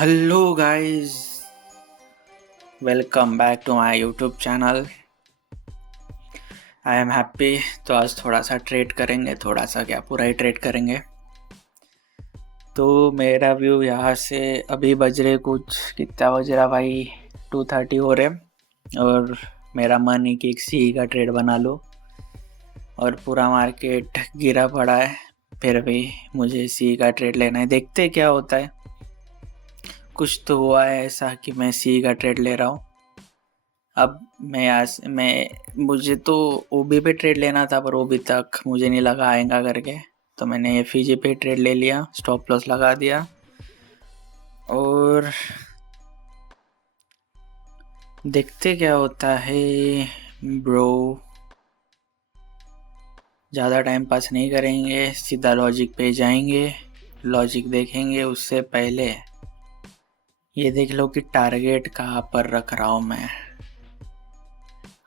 Hello guys, welcome back to my YouTube channel. I am happy. तो आज थोड़ा सा ट्रेड करेंगे, थोड़ा सा क्या पूरा ही ट्रेड करेंगे। तो मेरा व्यू यहाँ से अभी बज रहे कुछ कितना बज रहा भाई, 2:30 हो रहे। और मेरा मन है कि एक सी का ट्रेड बना लो। और पूरा मार्केट गिरा पड़ा है, फिर भी मुझे सी का ट्रेड लेना है। देखते क्या होता है। कुछ तो हुआ है ऐसा कि मैं सी का ट्रेड ले रहा हूँ। अब मुझे तो ओबी पे ट्रेड लेना था, पर ओबी तक मुझे नहीं लगा आएगा करके, तो मैंने एफईजी पे ट्रेड ले लिया, स्टॉप लॉस लगा दिया। और देखते क्या होता है ब्रो। ज़्यादा टाइम पास नहीं करेंगे, सीधा लॉजिक पे जाएंगे, लॉजिक देखेंगे। उससे पहले ये देख लो कि टारगेट कहाँ पर रख रहा हूँ मैं।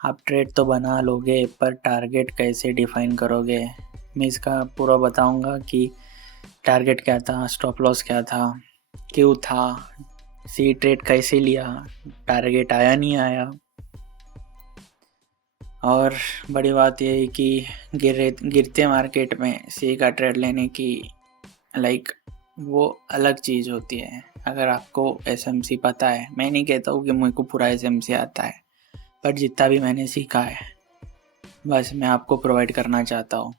आप ट्रेड तो बना लोगे, पर टारगेट कैसे डिफाइन करोगे, मैं इसका पूरा बताऊंगा कि टारगेट क्या था, स्टॉप लॉस क्या था, क्यों था, सी ट्रेड कैसे लिया, टारगेट आया नहीं आया। और बड़ी बात यह है कि गिरते मार्केट में सी का ट्रेड लेने की वो अलग चीज़ होती है। अगर आपको एसएमसी पता है, मैं नहीं कहता हूँ कि मुझे को पूरा एसएमसी आता है, पर जितना भी मैंने सीखा है बस मैं आपको प्रोवाइड करना चाहता हूँ।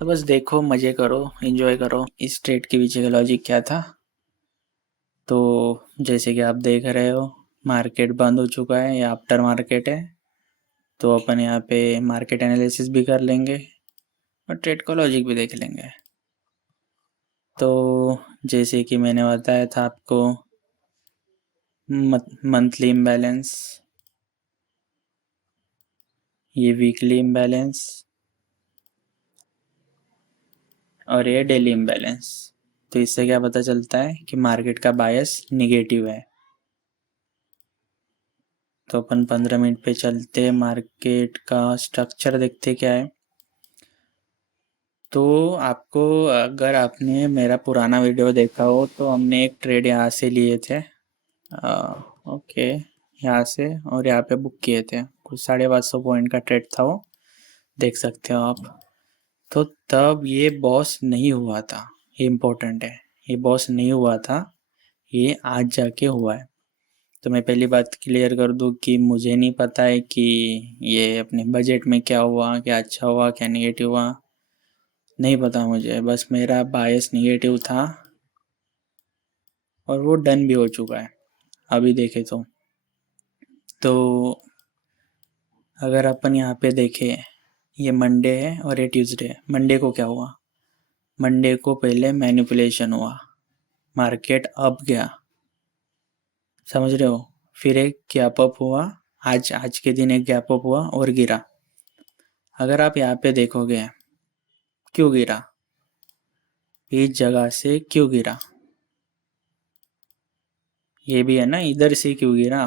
तो बस देखो, मज़े करो, एंजॉय करो। इस ट्रेड के पीछे का लॉजिक क्या था। तो जैसे कि आप देख रहे हो, मार्केट बंद हो चुका है, ये आफ्टर मार्केट है। तो अपन यहाँ पे मार्केट एनालिसिस भी कर लेंगे और ट्रेड का लॉजिक भी देख लेंगे। तो जैसे कि मैंने बताया था आपको, मंथली इम्बैलेंस, ये वीकली इम्बैलेंस और ये डेली इम्बैलेंस। तो इससे क्या पता चलता है कि मार्केट का बायस निगेटिव है। तो अपन 15 मिनट पे चलते, मार्केट का स्ट्रक्चर देखते क्या है। तो आपको, अगर आपने मेरा पुराना वीडियो देखा हो, तो हमने एक ट्रेड यहाँ से लिए थे। ओके, यहाँ से और यहाँ पे बुक किए थे। कुछ 550 पॉइंट का ट्रेड था वो, देख सकते हो आप। तो तब ये बॉस नहीं हुआ था, ये इम्पोर्टेंट है। ये बॉस नहीं हुआ था, ये आज जाके हुआ है। तो मैं पहली बात क्लियर कर दूं कि मुझे नहीं पता है कि ये अपने बजट में क्या हुआ, क्या अच्छा हुआ, क्या नेगेटिव हुआ, नहीं पता मुझे। बस मेरा बायस नेगेटिव था और वो डन भी हो चुका है अभी देखे तो अगर अपन यहाँ पे देखें, ये मंडे है और ये ट्यूसडे है। मंडे को क्या हुआ, मंडे को पहले मैनिपुलेशन हुआ, मार्केट अप गया, समझ रहे हो। फिर एक गैप अप हुआ, आज के दिन एक गैप अप हुआ और गिरा। अगर आप यहाँ पे देखोगे क्यों गिरा, इस जगह से क्यों गिरा, ये भी है ना, इधर से क्यों गिरा,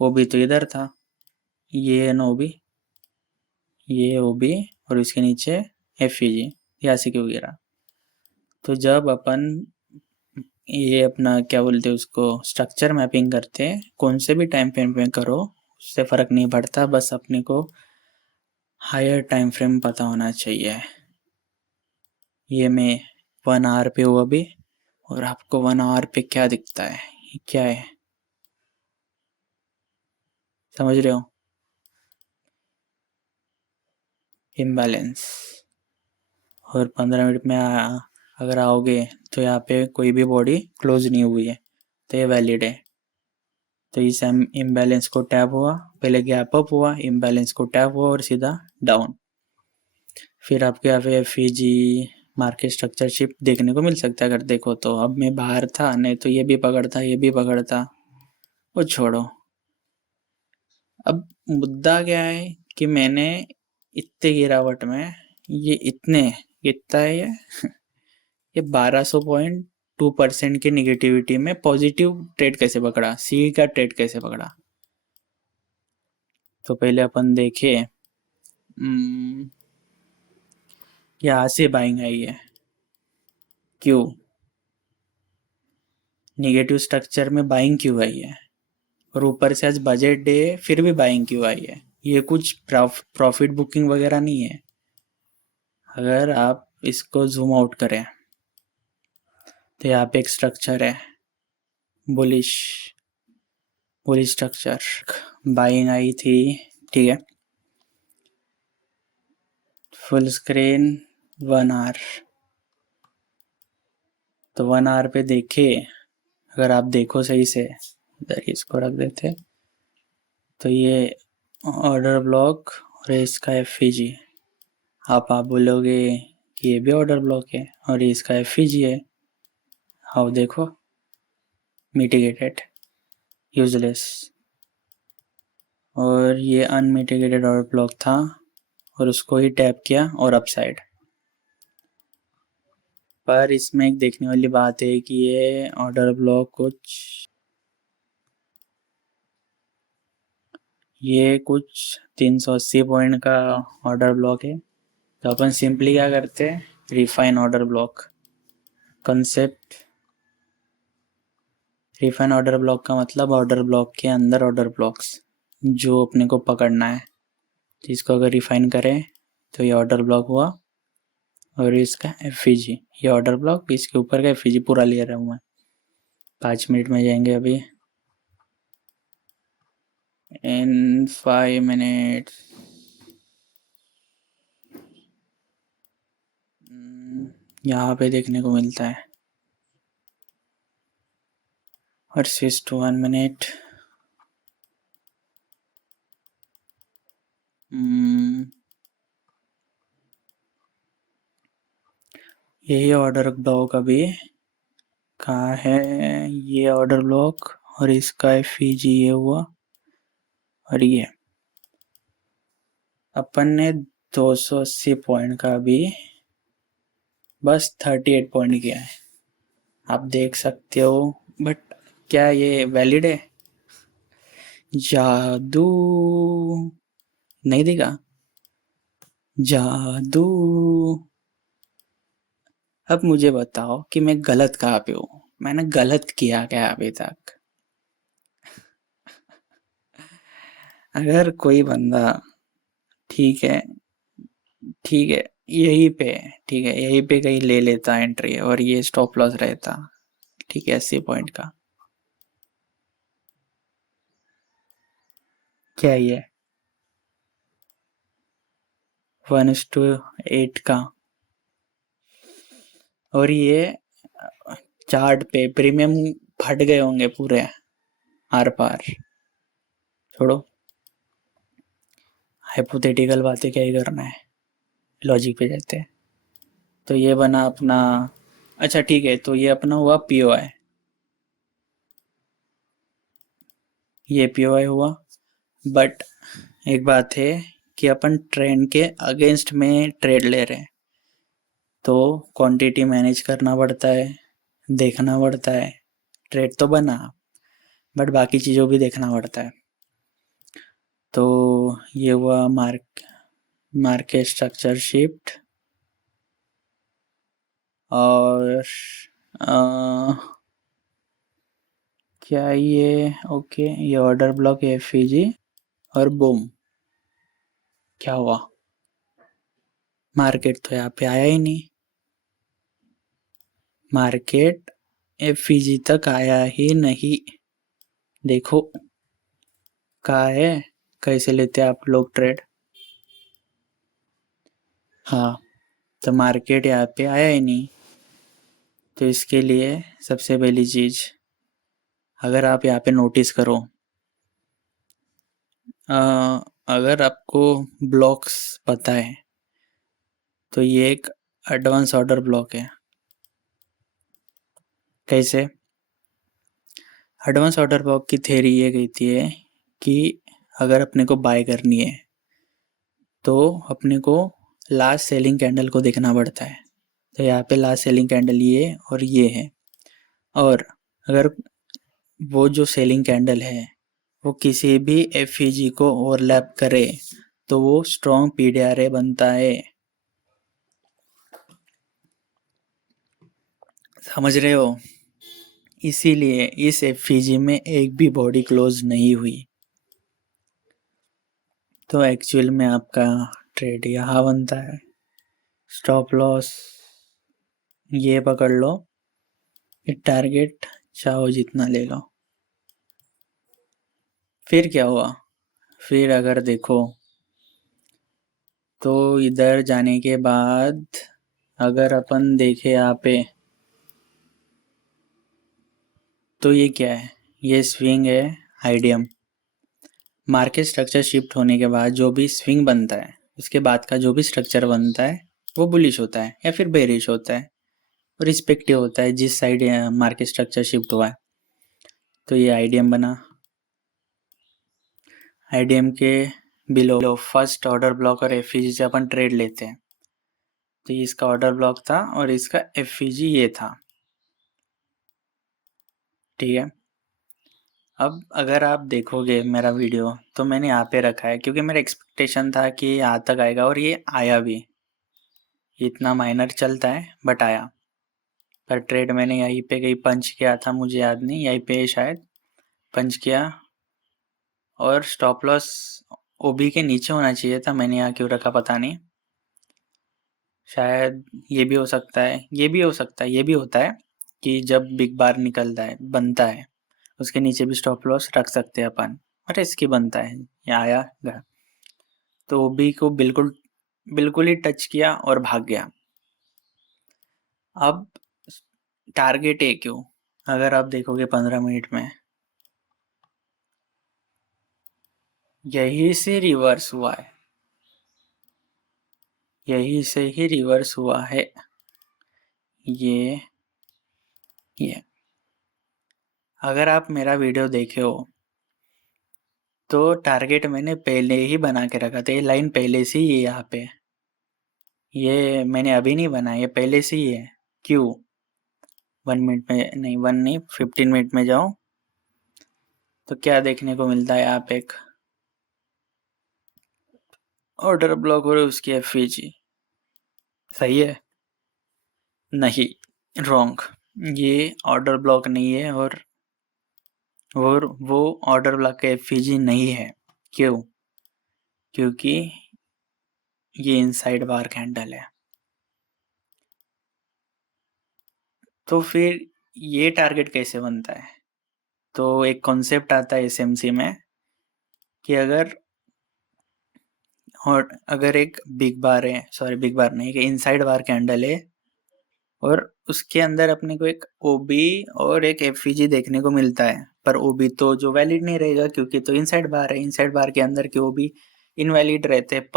वो भी तो इधर था, ये है ना ओबी, ये ओबी और इसके नीचे एफईजी, यहाँ से क्यों गिरा। तो जब अपन ये अपना क्या बोलते हैं उसको, स्ट्रक्चर मैपिंग करते हैं, कौन से भी टाइम फ्रेम पे करो, उससे फ़र्क नहीं पड़ता, बस अपने को हायर टाइम फ्रेम पता होना चाहिए। ये मैं 1 आवर पे हूँ अभी, और आपको 1 आवर पे क्या दिखता है, ये क्या है, समझ रहे हो, इम्बैलेंस। और 15 मिनट में अगर आओगे तो यहाँ पे कोई भी बॉडी क्लोज नहीं हुई है, तो ये वैलिड है। तो इस इम्बैलेंस को टैप हुआ, पहले गैप अप हुआ, इम्बैलेंस को टैप हुआ और सीधा डाउन। फिर आपके यहाँ पे एफईजी मार्केट स्ट्रक्चर शिफ्ट देखने को मिल सकता है अगर देखो तो। अब मैं बाहर था, नहीं तो ये भी पकड़ता, ये भी पकड़ता, वो छोड़ो। अब मुद्दा क्या है कि मैंने इतने गिरावट में, ये कितना है ये 1200.2% की निगेटिविटी में पॉजिटिव ट्रेड कैसे पकड़ा, सी का ट्रेड कैसे पकड़ा। तो पहले अपन देखे, यहाँ से बाइंग आई है, क्यों, निगेटिव स्ट्रक्चर में बाइंग क्यों आई है, और ऊपर से आज बजट डे है फिर भी बाइंग क्यों आई है। ये कुछ प्रॉफिट बुकिंग वगैरह नहीं है। अगर आप इसको जूम आउट करें तो यहाँ पे एक स्ट्रक्चर है, bullish bullish structure, buying I थी, ठीक है। फुल स्क्रीन 1 आवर, तो 1 आवर पे देखिए, अगर आप देखो सही से, इधर इसको रख देते, तो ये ऑर्डर ब्लॉक और इसका एफईजी। आप बोलोगे कि ये भी ऑर्डर ब्लॉक है और ये इसका एफईजी है। आओ देखो, मिटिगेटेड, यूजलेस, और ये अनमिटिगेटेड ऑर्डर ब्लॉक था और उसको ही टैप किया और अपसाइड। पर इसमें एक देखने वाली बात है कि ये ऑर्डर ब्लॉक कुछ 380 पॉइंट का ऑर्डर ब्लॉक है। तो अपन सिंपली क्या करते हैं, refine order block concept. Refine order block का मतलब ऑर्डर ब्लॉक के अंदर ऑर्डर ब्लॉक्स जो अपने को पकड़ना है, तो इसको अगर रिफाइन करें तो ये ऑर्डर ब्लॉक हुआ, और इसका एफईजी, ये ऑर्डर ब्लॉक, इसके ऊपर का एफईजी पूरा ले रहा हूँ मैं। 5 मिनट में जाएंगे अभी, इन 5 मिनट यहाँ पे देखने को मिलता है, और 6 to 1 मिनट। यही ऑर्डर ब्लॉक अभी कहाँ है, ये ऑर्डर ब्लॉक और इसका एफईजी ये हुआ, और ये अपन ने 280 पॉइंट का भी बस 38 पॉइंट किया है, आप देख सकते हो। बट क्या ये वैलिड है? जादू नहीं दिखा, जादू। अब मुझे बताओ कि मैं गलत कहाँ पे हूँ, मैंने गलत किया क्या अभी तक? अगर कोई बंदा, ठीक है ठीक है, यहीं पे, ठीक है, यहीं पे कहीं ले लेता एंट्री और ये स्टॉप लॉस रहता, ठीक है, 80 पॉइंट का, क्या ये 1:8 का, और ये चार्ट पे प्रीमियम फट गए होंगे पूरे आर पार। छोड़ो, हाइपोथेटिकल बातें क्या ही करना है, लॉजिक पे जाते हैं। तो ये बना अपना, अच्छा ठीक है, तो ये अपना हुआ पीओआई, ये पीओआई हुआ। बट एक बात है कि अपन ट्रेंड के अगेंस्ट में ट्रेड ले रहे हैं, तो क्वांटिटी मैनेज करना पड़ता है, देखना पड़ता है। ट्रेड तो बना, बट बाकी चीज़ों भी देखना पड़ता है। तो ये हुआ मार्केट स्ट्रक्चर शिफ्ट, और क्या ये ओके, ये ऑर्डर ब्लॉक एफईजी, और बूम, क्या हुआ, मार्केट तो यहाँ पे आया ही नहीं, मार्केट एफईजी तक आया ही नहीं। देखो कहाँ है, कैसे लेते हैं आप लोग ट्रेड? हाँ, तो मार्केट यहाँ पे आया ही नहीं। तो इसके लिए सबसे पहली चीज़, अगर आप यहाँ पे नोटिस करो, अगर आपको ब्लॉक्स पता है, तो ये एक एडवांस ऑर्डर ब्लॉक है। कैसे? एडवांस ऑर्डर ब्लॉक की थ्योरी ये कहती है कि अगर अपने को बाय करनी है तो अपने को लास्ट सेलिंग कैंडल को देखना पड़ता है। तो यहाँ पे लास्ट सेलिंग कैंडल ये और ये है, और अगर वो जो सेलिंग कैंडल है वो किसी भी एफईजी को ओवरलैप करे तो वो स्ट्रॉन्ग पीडीआरए बनता है। समझ रहे हो? इसीलिए इस एफईजी में एक भी बॉडी क्लोज नहीं हुई। तो एक्चुअल में आपका ट्रेड यहाँ बनता है। स्टॉप लॉस ये पकड़ लो, टारगेट चाहो जितना ले लो। फिर क्या हुआ, फिर अगर देखो तो इधर जाने के बाद अगर अपन देखे यहाँ पे तो ये क्या है, ये स्विंग है आईडीएम। मार्केट स्ट्रक्चर शिफ्ट होने के बाद जो भी स्विंग बनता है उसके बाद का जो भी स्ट्रक्चर बनता है वो बुलिश होता है या फिर बेरिश होता है, रिस्पेक्टिव होता है जिस साइड मार्केट स्ट्रक्चर शिफ्ट हुआ है। तो ये आईडीएम बना, आईडीएम के बिलो फर्स्ट ऑर्डर ब्लॉक और एफईजी से अपन ट्रेड लेते हैं। तो ये इसका ऑर्डर ब्लॉक था और इसका एफईजी ये था, ठीक है। अब अगर आप देखोगे मेरा वीडियो तो मैंने यहाँ पे रखा है क्योंकि मेरा एक्सपेक्टेशन था कि यहाँ तक आएगा और ये आया भी। इतना माइनर चलता है बट आया। पर ट्रेड मैंने यहीं पे कहीं पंच किया था, मुझे याद नहीं, यहीं पे शायद पंच किया और स्टॉप लॉस ओबी के नीचे होना चाहिए था, मैंने यहाँ क्यों रखा पता नहीं। शायद ये भी हो सकता है, ये भी हो सकता है, ये भी होता है कि जब बिग बार निकलता है बनता है उसके नीचे भी स्टॉप लॉस रख सकते हैं अपन। अरे इसकी बनता है, ये आया गया तो ओबी को बिल्कुल ही टच किया और भाग गया। अब टारगेट ए क्यों, अगर आप देखोगे 15 मिनट में यही से रिवर्स हुआ है, यही से ही रिवर्स हुआ है। ये अगर आप मेरा वीडियो देखे हो तो टारगेट मैंने पहले ही बना के रखा था, ये लाइन पहले से ही है यहाँ पे, ये मैंने अभी नहीं बनाया, ये पहले से ही है। क्यों 1 मिनट में नहीं, 1 नहीं 15 मिनट में जाओ तो क्या देखने को मिलता है, आप एक ऑर्डर ब्लॉक और उसकी एफईजी, सही है? नहीं, रॉन्ग, ये ऑर्डर ब्लॉक नहीं है और वो ऑर्डर ब्लॉक का एफईजी नहीं है। क्यों, क्योंकि ये इनसाइड बार कैंडल है। तो फिर ये टारगेट कैसे बनता है, तो एक कॉन्सेप्ट आता है एसएमसी में कि अगर एक बिग बार है, सॉरी बिग बार नहीं, कि इनसाइड बार कैंडल है और उसके अंदर अपने को एक ओबी और एक एफईजी देखने को मिलता है, पर ओबी तो जो वैलिड नहीं रहेगा क्योंकि तो इनसाइड बार है, इनसाइड बार के अंदर के ओबी इनवैलिड रहते हैं,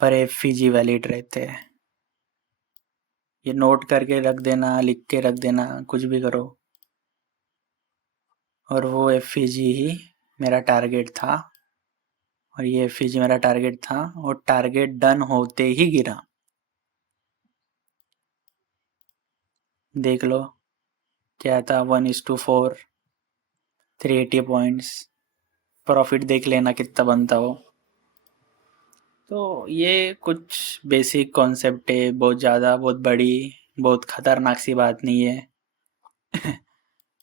पर एफईजी वैलिड रहते हैं। ये नोट करके रख देना, लिख के रख देना, कुछ भी करो। और वो एफईजी ही मेरा टारगेट था और ये एफईजी मेरा टारगेट था और टारगेट डन होते ही गिरा। देख लो क्या था, 1:4, 380 पॉइंट्स। प्रॉफिट देख लेना कितना बनता हो। तो ये कुछ बेसिक कॉन्सेप्ट है, बहुत ज़्यादा बहुत बड़ी बहुत खतरनाक सी बात नहीं है।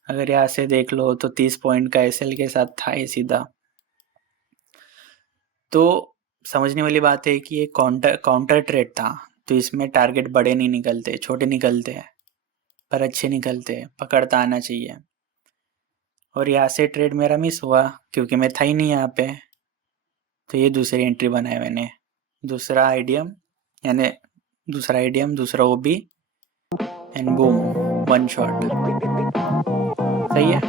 अगर यहाँ से देख लो तो 30 पॉइंट का एसएल के साथ था ये सीधा। तो समझने वाली बात है कि ये काउंटर ट्रेड था, तो इसमें टारगेट बड़े नहीं निकलते, छोटे निकलते हैं, पर अच्छे निकलते हैं, पकड़ता आना चाहिए। और यहाँ से ट्रेड मेरा मिस हुआ क्योंकि मैं था ही नहीं यहाँ पे, तो ये दूसरी एंट्री बनाई मैंने, दूसरा आईडीएम, यानी दूसरा आईडीएम दूसरा ओबी एंड बूम, 1 शॉट। सही है।